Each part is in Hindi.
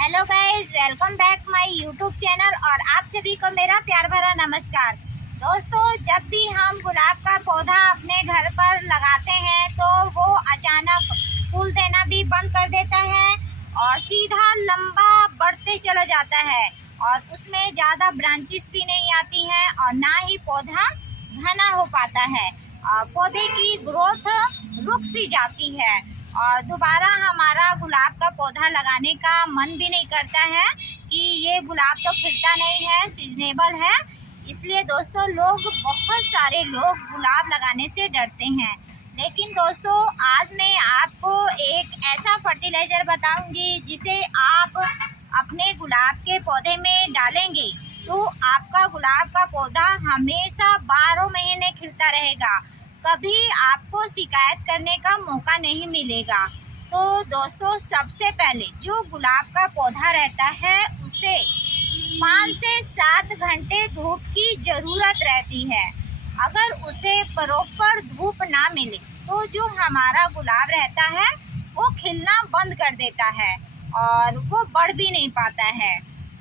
Hello guys, welcome back my YouTube channel और आप सभी को मेरा प्यार भरा नमस्कार। दोस्तों, जब भी हम गुलाब का पौधा अपने घर पर लगाते हैं तो वो अचानक फूल देना भी बंद कर देता है और सीधा लंबा बढ़ते चला जाता है और उसमें ज़्यादा ब्रांचेस भी नहीं आती हैं और ना ही पौधा घना हो पाता है। पौधे की ग्रोथ रुक सी जाती है और दोबारा हमारा गुलाब का पौधा लगाने का मन भी नहीं करता है कि ये गुलाब तो खिलता नहीं है, सीजनेबल है। इसलिए दोस्तों, बहुत सारे लोग गुलाब लगाने से डरते हैं। लेकिन दोस्तों, आज मैं आपको एक ऐसा फर्टिलाइज़र बताऊंगी जिसे आप अपने गुलाब के पौधे में डालेंगे तो आपका गुलाब का पौधा हमेशा 12 महीने खिलता रहेगा। कभी आपको शिकायत करने का मौका नहीं मिलेगा। तो दोस्तों, सबसे पहले जो गुलाब का पौधा रहता है उसे 5 से 7 घंटे धूप की ज़रूरत रहती है। अगर उसे प्रॉपर धूप ना मिले तो जो हमारा गुलाब रहता है वो खिलना बंद कर देता है और वो बढ़ भी नहीं पाता है।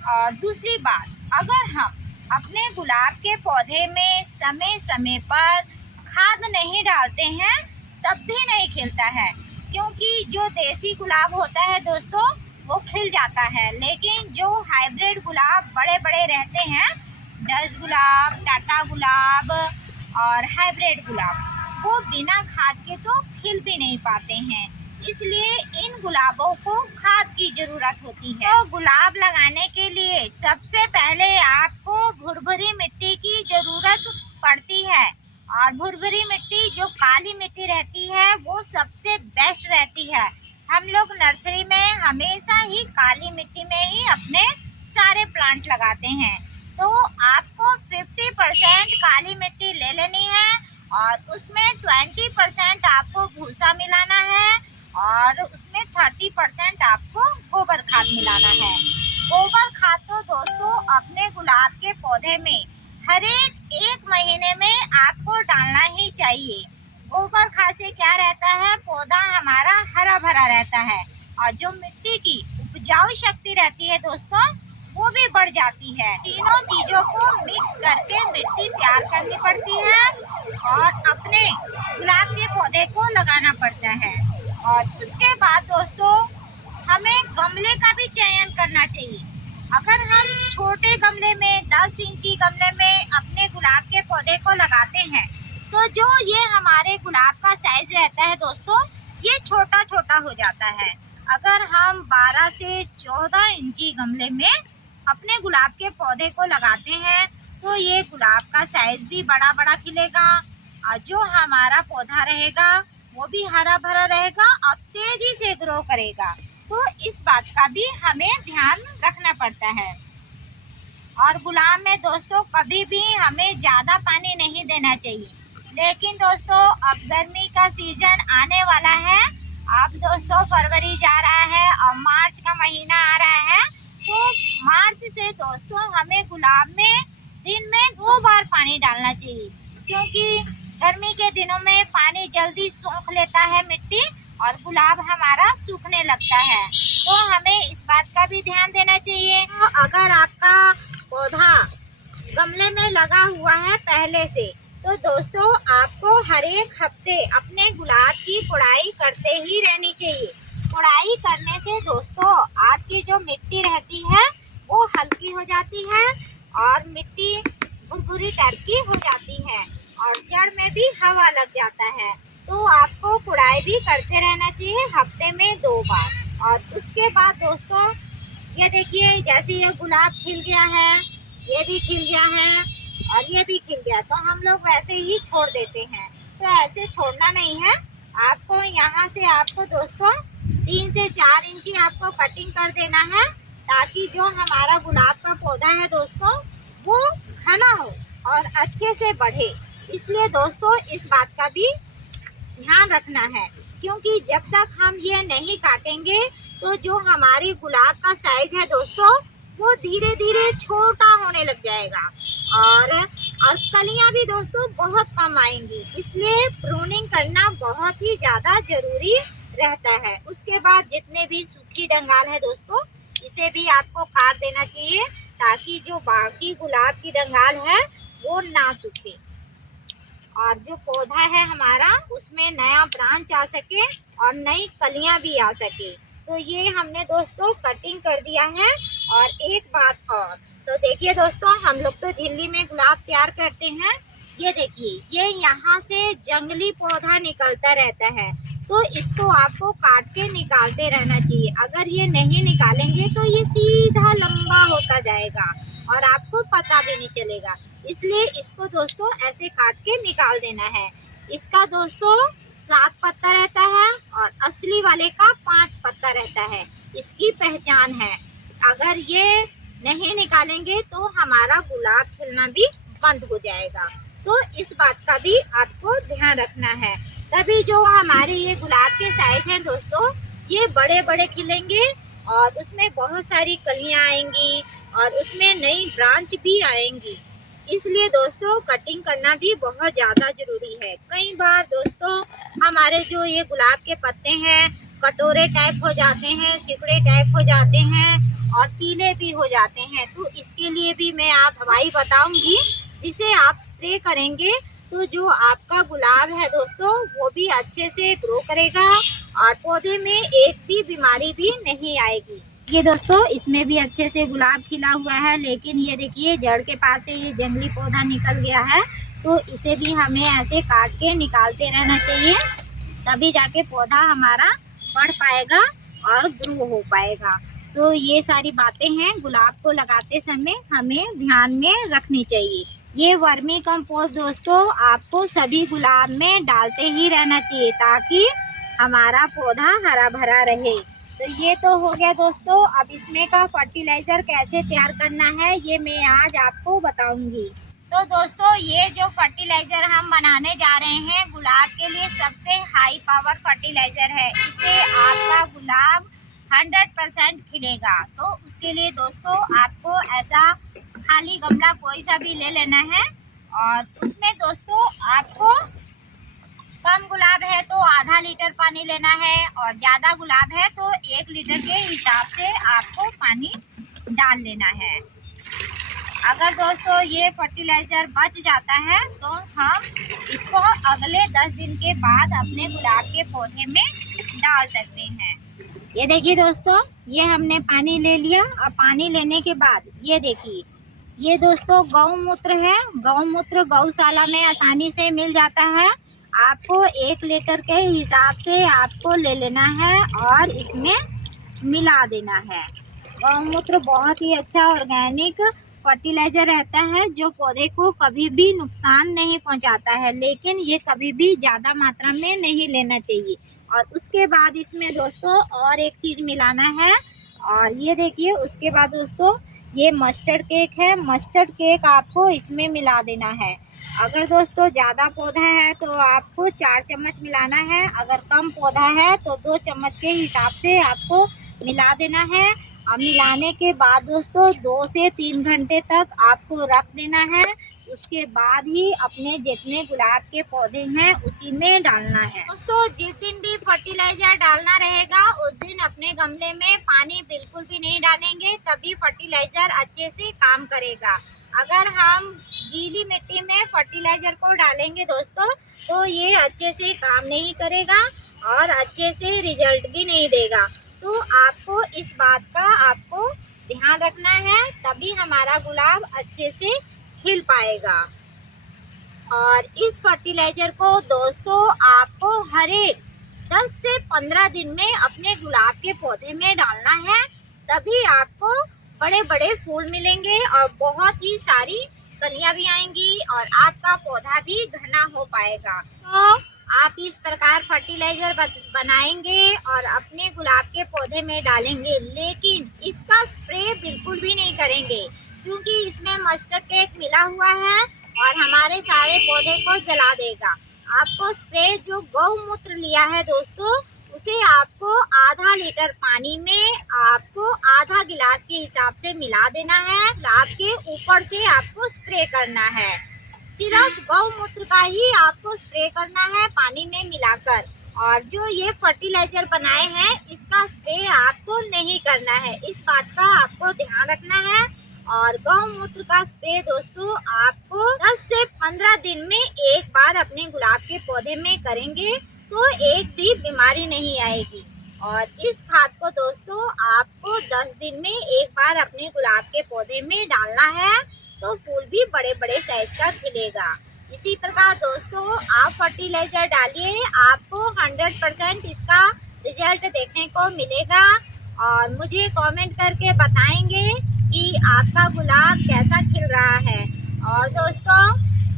और दूसरी बात, अगर हम अपने गुलाब के पौधे में समय समय पर खाद नहीं डालते हैं तब भी नहीं खिलता है, क्योंकि जो देसी गुलाब होता है दोस्तों वो खिल जाता है। लेकिन जो हाइब्रिड गुलाब बड़े बड़े रहते हैं, डच गुलाब, टाटा गुलाब और हाइब्रिड गुलाब, वो बिना खाद के तो खिल भी नहीं पाते हैं। इसलिए इन गुलाबों को खाद की ज़रूरत होती है। तो गुलाब लगाने के लिए सबसे पहले आपको भुरभुरी मिट्टी की ज़रूरत पड़ती है और भुरभुरी मिट्टी, जो काली मिट्टी रहती है, वो सबसे बेस्ट रहती है। हम लोग नर्सरी में हमेशा ही काली मिट्टी में ही अपने सारे प्लांट लगाते हैं। तो आपको 50% काली मिट्टी ले लेनी है और उसमें 20% आपको भूसा मिलाना है और उसमें 30% आपको गोबर खाद मिलाना है। गोबर खाद तो दोस्तों अपने गुलाब के पौधे में हर एक महीने में आपको डालना ही चाहिए। गोबर खाद से क्या रहता है, पौधा हमारा हरा भरा रहता है और जो मिट्टी की उपजाऊ शक्ति रहती है दोस्तों वो भी बढ़ जाती है। तीनों चीज़ों को मिक्स करके मिट्टी तैयार करनी पड़ती है और अपने गुलाब के पौधे को लगाना पड़ता है। और उसके बाद दोस्तों, हमें गमले का भी चयन करना चाहिए। अगर हम छोटे गमले में 10 इंची गमले में अपने गुलाब के पौधे को लगाते हैं तो जो ये हमारे गुलाब का साइज रहता है दोस्तों, ये छोटा छोटा हो जाता है। अगर हम 12 से 14 इंची गमले में अपने गुलाब के पौधे को लगाते हैं तो ये गुलाब का साइज भी बड़ा बड़ा खिलेगा और जो हमारा पौधा रहेगा वो भी हरा भरा रहेगा और तेजी से ग्रो करेगा। तो इस बात का भी हमें ध्यान रखना पड़ता है। और गुलाब में दोस्तों कभी भी हमें ज़्यादा पानी नहीं देना चाहिए। लेकिन दोस्तों, अब गर्मी का सीजन आने वाला है। अब दोस्तों फरवरी जा रहा है और मार्च का महीना आ रहा है। तो मार्च से दोस्तों हमें गुलाब में दिन में 2 बार पानी डालना चाहिए, क्योंकि गर्मी के दिनों में पानी जल्दी सोख लेता है मिट्टी और गुलाब हमारा सूखने लगता है। तो हमें इस बात का भी ध्यान देना चाहिए। तो अगर आपका पौधा गमले में लगा हुआ है पहले से, तो दोस्तों आपको हर एक हफ्ते अपने गुलाब की गुड़ाई करते ही रहनी चाहिए। गुड़ाई करने से दोस्तों आपकी जो मिट्टी रहती है वो हल्की हो जाती है और मिट्टी भुरभुरी टाइप की हो जाती है और जड़ में भी हवा लग जाता है। तो आपको गुड़ाई भी करते रहना चाहिए हफ्ते में 2 बार। और उसके बाद दोस्तों, ये देखिए, जैसे ये गुलाब खिल गया है, ये भी खिल गया है और ये भी खिल गया, तो हम लोग वैसे ही छोड़ देते हैं। तो ऐसे छोड़ना नहीं है। आपको यहाँ से आपको दोस्तों 3 से 4 इंची आपको कटिंग कर देना है, ताकि जो हमारा गुलाब का पौधा है दोस्तों वो घना हो और अच्छे से बढ़े। इसलिए दोस्तों इस बात का भी ध्यान रखना है, क्योंकि जब तक हम ये नहीं काटेंगे तो जो हमारी गुलाब का साइज है दोस्तों वो धीरे धीरे छोटा होने लग जाएगा और कलियां भी दोस्तों बहुत कम आएंगी। इसलिए प्रूनिंग करना बहुत ही ज़्यादा जरूरी रहता है। उसके बाद जितने भी सूखी डंगाल है दोस्तों, इसे भी आपको काट देना चाहिए ताकि जो बाकी गुलाब की डंगाल है वो ना सूखे और जो पौधा है हमारा उसमें नया ब्रांच आ सके और नई कलियां भी आ सके। तो ये हमने दोस्तों कटिंग कर दिया है। और एक बात और, तो देखिए दोस्तों, हम लोग तो झिल्ली में गुलाब तैयार करते हैं। ये देखिए, ये यहाँ से जंगली पौधा निकलता रहता है, तो इसको आपको काट के निकालते रहना चाहिए। अगर ये नहीं निकालेंगे तो ये सीधा लंबा होता जाएगा और आपको पता भी नहीं चलेगा। इसलिए इसको दोस्तों ऐसे काट के निकाल देना है। इसका दोस्तों 7 पत्ता रहता है और असली वाले का 5 पत्ता रहता है। इसकी पहचान है। अगर ये नहीं निकालेंगे तो हमारा गुलाब खिलना भी बंद हो जाएगा। तो इस बात का भी आपको ध्यान रखना है। तभी जो हमारे ये गुलाब के साइज हैं दोस्तों, ये बड़े बड़े खिलेंगे और उसमें बहुत सारी कलियां आएंगी और उसमें नई ब्रांच भी आएंगी। इसलिए दोस्तों कटिंग करना भी बहुत ज़्यादा ज़रूरी है। कई बार दोस्तों हमारे जो ये गुलाब के पत्ते हैं कटोरे टाइप हो जाते हैं, सिकुड़े टाइप हो जाते हैं और पीले भी हो जाते हैं। तो इसके लिए भी मैं आप दवाई बताऊंगी जिसे आप स्प्रे करेंगे तो जो आपका गुलाब है दोस्तों वो भी अच्छे से ग्रो करेगा और पौधे में एक भी बीमारी भी नहीं आएगी। ये दोस्तों इसमें भी अच्छे से गुलाब खिला हुआ है, लेकिन ये देखिए जड़ के पास से ये जंगली पौधा निकल गया है। तो इसे भी हमें ऐसे काट के निकालते रहना चाहिए, तभी जाके पौधा हमारा बढ़ पाएगा और ग्रो हो पाएगा। तो ये सारी बातें हैं गुलाब को लगाते समय हमें ध्यान में रखनी चाहिए। ये वर्मी कंपोस्ट दोस्तों आपको सभी गुलाब में डालते ही रहना चाहिए ताकि हमारा पौधा हरा भरा रहे। तो ये तो हो गया दोस्तों। अब इसमें का फर्टिलाइजर कैसे तैयार करना है ये मैं आज आपको बताऊंगी। तो दोस्तों ये जो फर्टिलाइजर हम बनाने जा रहे हैं गुलाब के लिए सबसे हाई पावर फर्टिलाइजर है। इससे आपका गुलाब 100% खिलेगा। तो उसके लिए दोस्तों आपको ऐसा खाली गमला कोई सा भी ले लेना है और उसमें दोस्तों आपको कम गुलाब है तो आधा लीटर पानी लेना है और ज़्यादा गुलाब है तो 1 लीटर के हिसाब से आपको पानी डाल लेना है। अगर दोस्तों ये फर्टिलाइजर बच जाता है तो हम इसको अगले 10 दिन के बाद अपने गुलाब के पौधे में डाल सकते हैं। ये देखिए दोस्तों, ये हमने पानी ले लिया। अब पानी लेने के बाद ये देखिए, ये दोस्तों गौमूत्र है। गौमूत्र गौशाला में आसानी से मिल जाता है। आपको 1 लीटर के हिसाब से आपको ले लेना है और इसमें मिला देना है। गौमूत्र बहुत ही अच्छा ऑर्गेनिक फर्टिलाइजर रहता है जो पौधे को कभी भी नुकसान नहीं पहुंचाता है, लेकिन ये कभी भी ज़्यादा मात्रा में नहीं लेना चाहिए। और उसके बाद इसमें दोस्तों और एक चीज़ मिलाना है और ये देखिए उसके बाद दोस्तों ये मस्टर्ड केक है। मस्टर्ड केक आपको इसमें मिला देना है। अगर दोस्तों ज़्यादा पौधा है तो आपको 4 चम्मच मिलाना है। अगर कम पौधा है तो 2 चम्मच के हिसाब से आपको मिला देना है। और मिलाने के बाद दोस्तों 2 से 3 घंटे तक आपको रख देना है। उसके बाद ही अपने जितने गुलाब के पौधे हैं उसी में डालना है। दोस्तों जिस दिन भी फर्टिलाइजर डालना रहेगा उस दिन अपने गमले में पानी बिल्कुल भी नहीं डालेंगे, तभी फर्टिलाइजर अच्छे से काम करेगा। अगर हम गीली मिट्टी में फर्टिलाइजर को डालेंगे दोस्तों तो ये अच्छे से काम नहीं करेगा और अच्छे से रिजल्ट भी नहीं देगा। तो आपको इस बात का आपको ध्यान रखना है, तभी हमारा गुलाब अच्छे से खिल पाएगा। और इस फर्टिलाइजर को दोस्तों आपको हर एक 10 से 15 दिन में अपने गुलाब के पौधे में डालना है, तभी आपको बड़े बड़े फूल मिलेंगे और बहुत ही सारी कलियां भी आएंगी और आपका पौधा भी घना हो पाएगा। तो आप इस प्रकार फर्टिलाइजर बनाएंगे और अपने गुलाब के पौधे में डालेंगे, लेकिन इसका स्प्रे बिल्कुल भी नहीं करेंगे क्योंकि इसमें मस्टर्ड केक मिला हुआ है और हमारे सारे पौधे को जला देगा। आपको स्प्रे जो गौमूत्र लिया है दोस्तों उसे आपको आधा लीटर पानी में आपको आधा गिलास के हिसाब से मिला देना है। गुलाब के ऊपर से आपको स्प्रे करना है। सिर्फ गौमूत्र का ही आपको स्प्रे करना है पानी में मिलाकर। और जो ये फर्टिलाइजर बनाए हैं इसका स्प्रे आपको नहीं करना है, इस बात का आपको ध्यान रखना है। और गौमूत्र का स्प्रे दोस्तों आपको 10 से 15 दिन में एक बार अपने गुलाब के पौधे में करेंगे तो एक भी बीमारी नहीं आएगी। और इस खाद को दोस्तों आपको 10 दिन में एक बार अपने गुलाब के पौधे में डालना है तो फूल भी बड़े बड़े साइज का खिलेगा। इसी प्रकार दोस्तों आप फर्टिलाइजर डालिए, आपको 100% इसका रिजल्ट देखने को मिलेगा। और मुझे कमेंट करके बताएंगे कि आपका गुलाब कैसा खिल रहा है। और दोस्तों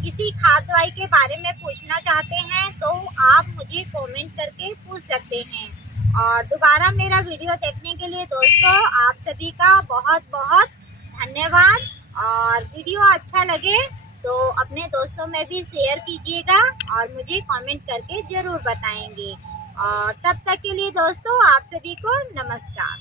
किसी खाद दवाई के बारे में पूछना चाहते हैं तो आप मुझे कमेंट करके पूछ सकते हैं। और दोबारा मेरा वीडियो देखने के लिए दोस्तों आप सभी का बहुत बहुत धन्यवाद। और वीडियो अच्छा लगे तो अपने दोस्तों में भी शेयर कीजिएगा और मुझे कमेंट करके ज़रूर बताएंगे। और तब तक के लिए दोस्तों आप सभी को नमस्कार।